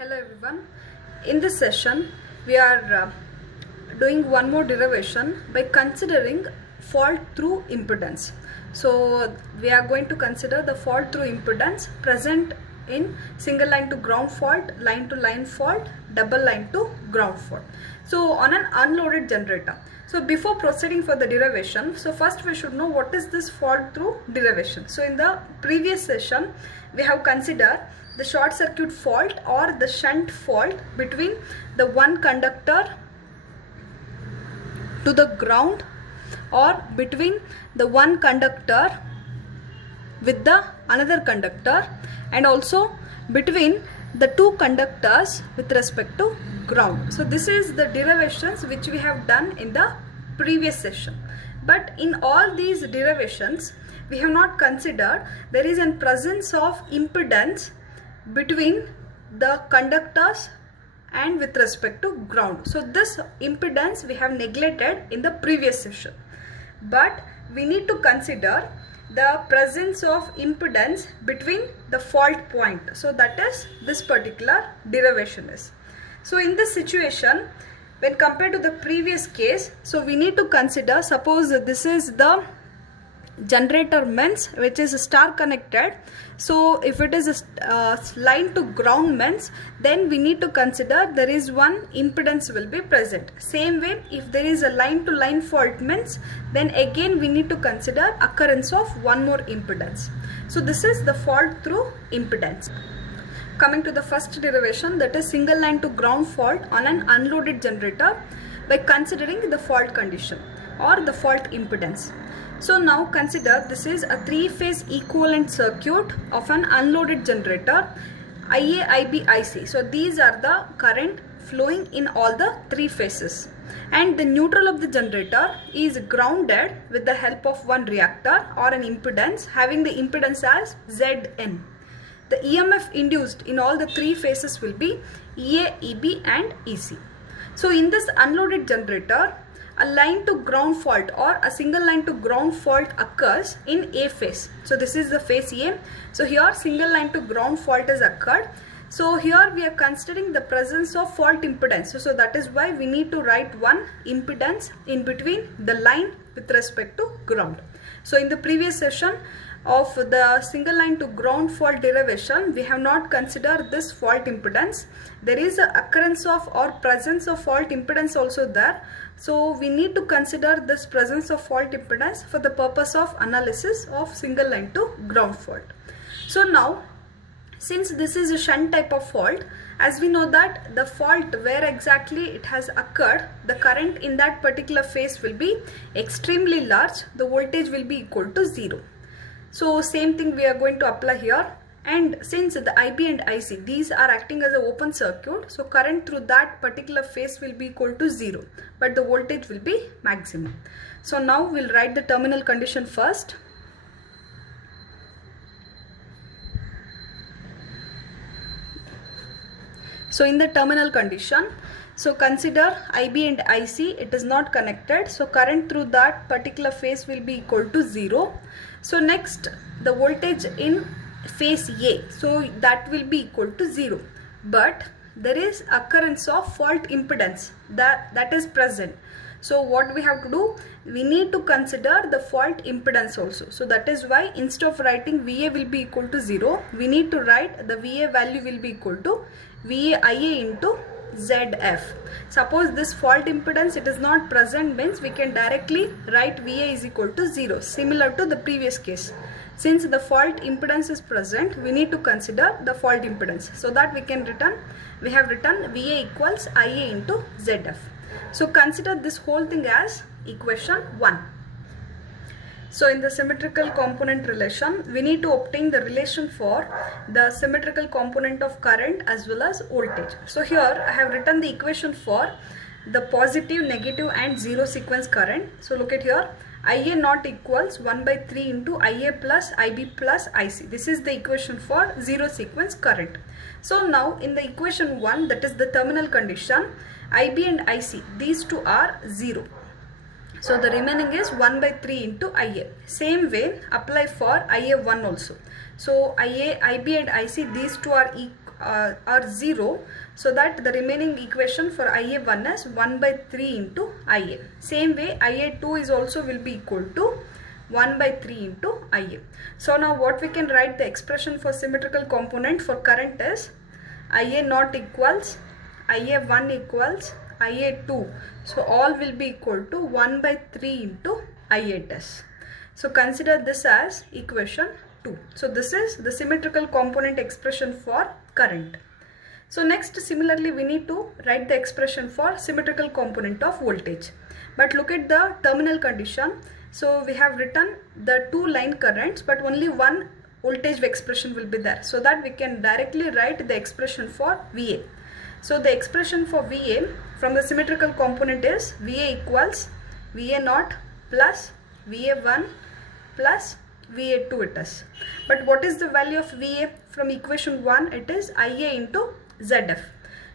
Hello everyone. In this session we are doing one more derivation by considering fault through impedance. So we are going to consider the fault through impedance present in single line to ground fault, line to line fault, double line to ground fault. So on an unloaded generator. So before proceeding for the derivation, so first we should know what is this fault through derivation. So in the previous session we have considered the short circuit fault or the shunt fault between the one conductor to the ground or between the one conductor with the another conductor, and also between the two conductors with respect to ground. So this is the derivations which we have done in the previous session. But in all these derivations we have not considered there is a presence of impedance between the conductors and with respect to ground. So this impedance we have neglected in the previous session, but we need to consider the presence of impedance between the fault point. So that is this particular derivation is. So in this situation, when compared to the previous case, so we need to consider, suppose this is the generator means which is star connected. So if it is a line to ground means, then we need to consider there is one impedance will be present. Same way, if there is a line to line fault means, then again we need to consider occurrence of one more impedance. So this is the fault through impedance. Coming to the first derivation, that is single line to ground fault on an unloaded generator by considering the fault condition or the fault impedance. So now consider this is a three-phase equivalent circuit of an unloaded generator, IA, IB, IC. So these are the current flowing in all the three phases, and the neutral of the generator is grounded with the help of one reactor or an impedance having the impedance as Zn. The EMF induced in all the three phases will be EA, EB and EC. So in this unloaded generator, a line to ground fault or a single line to ground fault occurs in A phase. So this is the phase A. So here single line to ground fault has occurred. So here we are considering the presence of fault impedance. So that is why we need to write one impedance in between the line with respect to ground. So in the previous session of the single line to ground fault derivation, we have not considered this fault impedance. There is a occurrence of or presence of fault impedance also there. So we need to consider this presence of fault impedance for the purpose of analysis of single line to ground fault. So now, since this is a shunt type of fault, as we know that the fault where exactly it has occurred, the current in that particular phase will be extremely large, the voltage will be equal to 0. So same thing we are going to apply here, and since the IB and IC, these are acting as an open circuit, so current through that particular phase will be equal to 0, but the voltage will be maximum. So now we'll write the terminal condition first. So in the terminal condition, so consider IB and IC, it is not connected, so current through that particular phase will be equal to 0. So next, the voltage in phase A, so that will be equal to 0, but there is occurrence of fault impedance that is present. So what we have to do, we need to consider the fault impedance also. So that is why instead of writing VA will be equal to 0, we need to write the VA value will be equal to VA IA into ZF. Suppose this fault impedance it is not present means we can directly write VA is equal to 0, similar to the previous case. Since the fault impedance is present, we need to consider the fault impedance. So that we have written VA equals IA into ZF. So consider this whole thing as equation 1. So in the symmetrical component relation, we need to obtain the relation for the symmetrical component of current as well as voltage. So here I have written the equation for the positive, negative and zero sequence current. So look at here, IA naught equals 1 by 3 into IA plus IB plus IC. This is the equation for zero sequence current. So now in the equation 1, that is the terminal condition, IB and IC, these two are 0. So the remaining is 1 by 3 into IA. Same way apply for IA1 also. So IA, IB and IC, these two are 0. So that the remaining equation for IA1 is 1 by 3 into IA. Same way IA2 is also will be equal to 1 by 3 into IA. So now what we can write the expression for symmetrical component for current is IA naught equals IA1 equals IA2. So all will be equal to 1 by 3 into IA test. So consider this as equation 2. So this is the symmetrical component expression for current. So next, similarly, we need to write the expression for symmetrical component of voltage. But look at the terminal condition. So we have written the two line currents, but only one voltage expression will be there. So that we can directly write the expression for VA. So the expression for VA from the symmetrical component is VA equals VA naught plus VA1 plus VA2 it is. But what is the value of VA from equation 1? It is IA into ZF.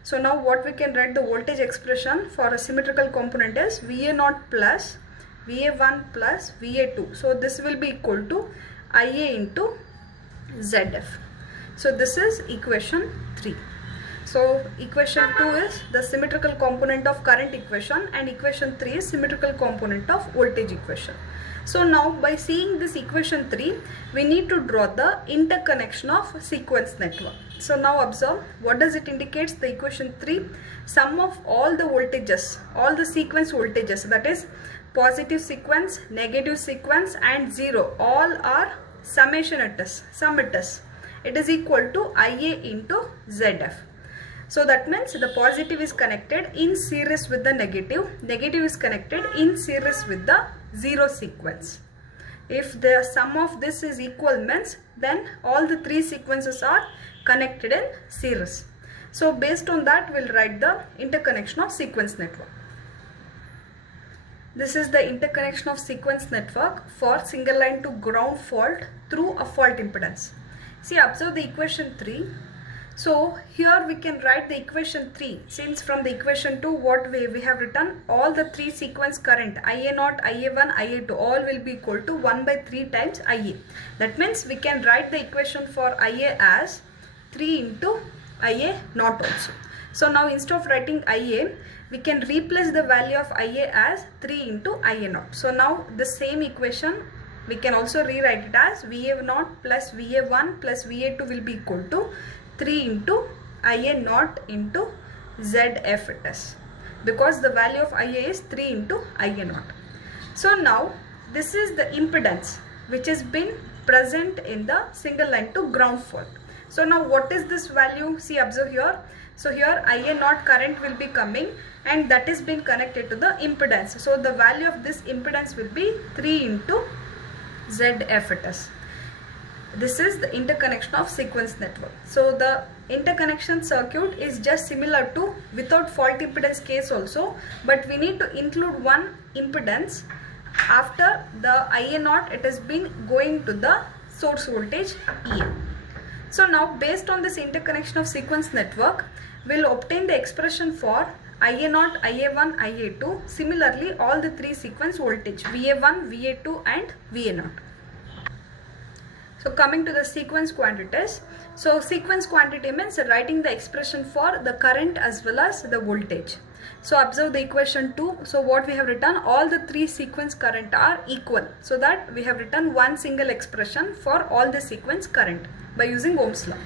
So now what we can write the voltage expression for a symmetrical component is VA naught plus VA1 plus VA2. So this will be equal to IA into ZF. So this is equation 3. So equation 2 is the symmetrical component of current equation and equation 3 is symmetrical component of voltage equation. So now by seeing this equation 3, we need to draw the interconnection of sequence network. So now observe, what does it indicate? The equation 3, sum of all the voltages, all the sequence voltages, that is positive sequence, negative sequence and 0, all are summation it is, sum it is. It is equal to IA into ZF. So that means the positive is connected in series with the negative, negative is connected in series with the 0 sequence. If the sum of this is equal means then all the three sequences are connected in series. So based on that we'll write the interconnection of sequence network. This is the interconnection of sequence network for single line to ground fault through a fault impedance. See, observe the equation 3. So here we can write the equation 3, since from the equation 2 what we have written, all the three sequence current IA0, IA1, IA2 all will be equal to 1 by 3 times IA. That means we can write the equation for IA as 3 into IA0 also. So now instead of writing IA, we can replace the value of IA as 3 into IA0. So now the same equation we can also rewrite it as VA0 plus VA1 plus VA2 will be equal to 3 into IA0 into ZF it is, because the value of IA is 3 into IA0. So now this is the impedance which has been present in the single line to ground fault. So now what is this value? See, observe here. So here IA0 current will be coming and that is being connected to the impedance. So the value of this impedance will be 3 into ZF it is. This is the interconnection of sequence network. So the interconnection circuit is just similar to without fault impedance case also, but we need to include one impedance after the IA0 it has been going to the source voltage EA. So now based on this interconnection of sequence network, we will obtain the expression for IA0, IA1, IA2. Similarly, all the three sequence voltage VA1, VA2 and VA0. So coming to the sequence quantities. So sequence quantity means writing the expression for the current as well as the voltage. So observe the equation 2. So what we have written, all the three sequence current are equal. So that we have written one single expression for all the sequence current by using Ohm's law.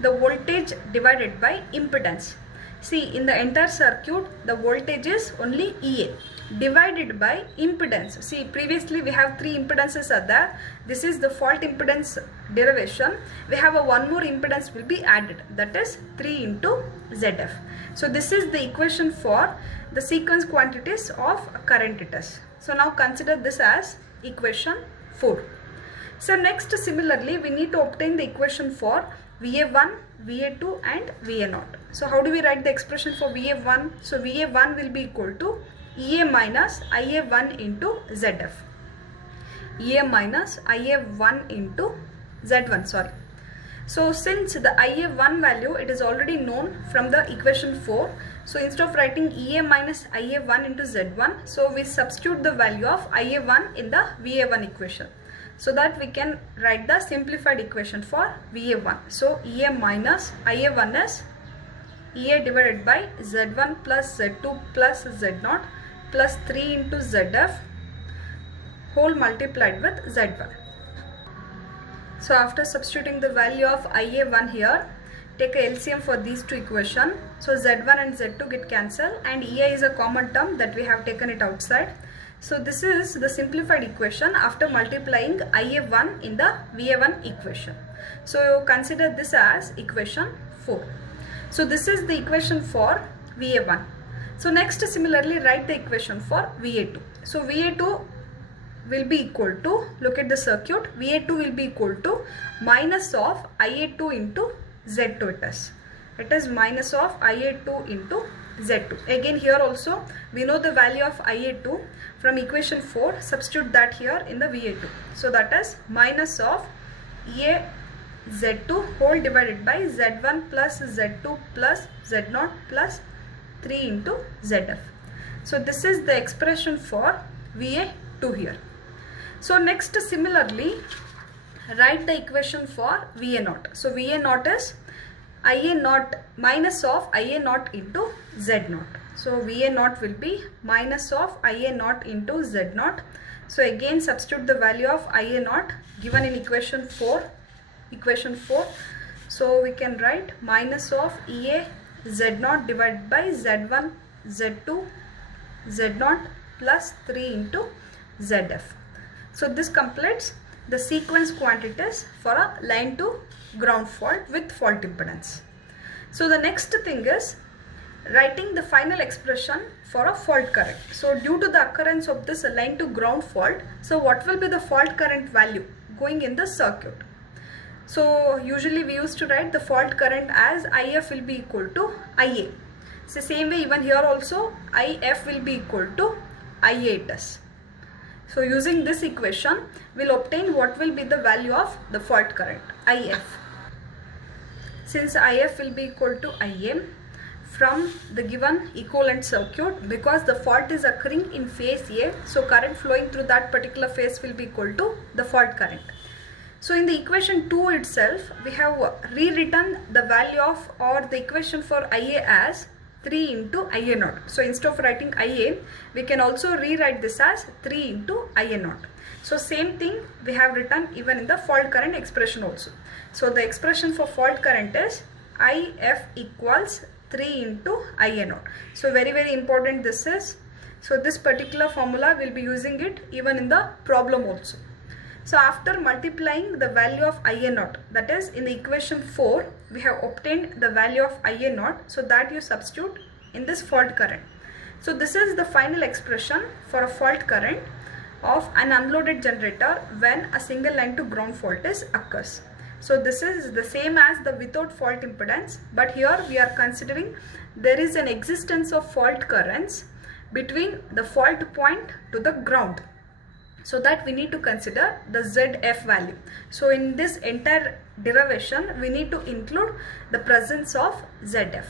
The voltage divided by impedance. See, in the entire circuit, the voltage is only EA divided by impedance. See, previously we have three impedances are there. This is the fault impedance derivation. We have a one more impedance will be added, that is 3 into ZF. So this is the equation for the sequence quantities of current it is. So now consider this as equation 4. So next, similarly, we need to obtain the equation for VA1, VA2 and VA0. So how do we write the expression for VA1? So VA1 will be equal to EA minus IA1 into ZF. EA minus IA1 into Z1, sorry. So since the IA1 value, it is already known from the equation 4. So instead of writing EA minus IA1 into Z1, so we substitute the value of IA1 in the VA1 equation. So that we can write the simplified equation for VA1. So EA minus IA1 is EA divided by Z1 plus Z2 plus Z0 plus 3 into ZF whole multiplied with Z1. So after substituting the value of IA1 here, take a LCM for these two equations. So Z1 and Z2 get cancelled and EA is a common term that we have taken it outside. So this is the simplified equation after multiplying IA1 in the VA1 equation. So consider this as equation 4. So this is the equation for VA1. So next similarly write the equation for VA2. So VA2 will be equal to, look at the circuit, VA2 will be equal to minus of IA2 into Z2 it is. It is minus of IA2 into Z2. Again here also we know the value of IA2 from equation 4, substitute that here in the VA2. So that is minus of EA Z2 whole divided by Z1 plus Z2 plus Z0 plus 3 into ZF. So this is the expression for VA2 here. So next similarly write the equation for VA0. So VA0 is IA0 minus of IA0 into Z0. So VA0 will be minus of IA0 into Z0. So again substitute the value of IA0 given in equation 4. So we can write minus of EA Z0 divided by Z1 Z2 Z0 plus 3 into ZF. So this completes the sequence quantities for a line to ground fault with fault impedance. So the next thing is writing the final expression for a fault current. So due to the occurrence of this line to ground fault, so what will be the fault current value going in the circuit? So usually we used to write the fault current as IF will be equal to IA. So same way even here also IF will be equal to IA it is. So using this equation we'll obtain what will be the value of the fault current IF. Since IF will be equal to IA from the given equivalent circuit, because the fault is occurring in phase A, so current flowing through that particular phase will be equal to the fault current. So in the equation 2 itself we have rewritten the value of or the equation for IA as 3 into IA0. So instead of writing IA, we can also rewrite this as 3 into IA0. So same thing we have written even in the fault current expression also. So the expression for fault current is IF equals 3 into IA0. So very important this is. So this particular formula will be using it even in the problem also. So after multiplying the value of IA0, that is in the equation 4 we have obtained the value of IA0, so that you substitute in this fault current. So this is the final expression for a fault current of an unloaded generator when a single line to ground fault is occurs. So this is the same as the without fault impedance, but here we are considering there is an existence of fault currents between the fault point to the ground. So that we need to consider the ZF value. So in this entire derivation we need to include the presence of ZF.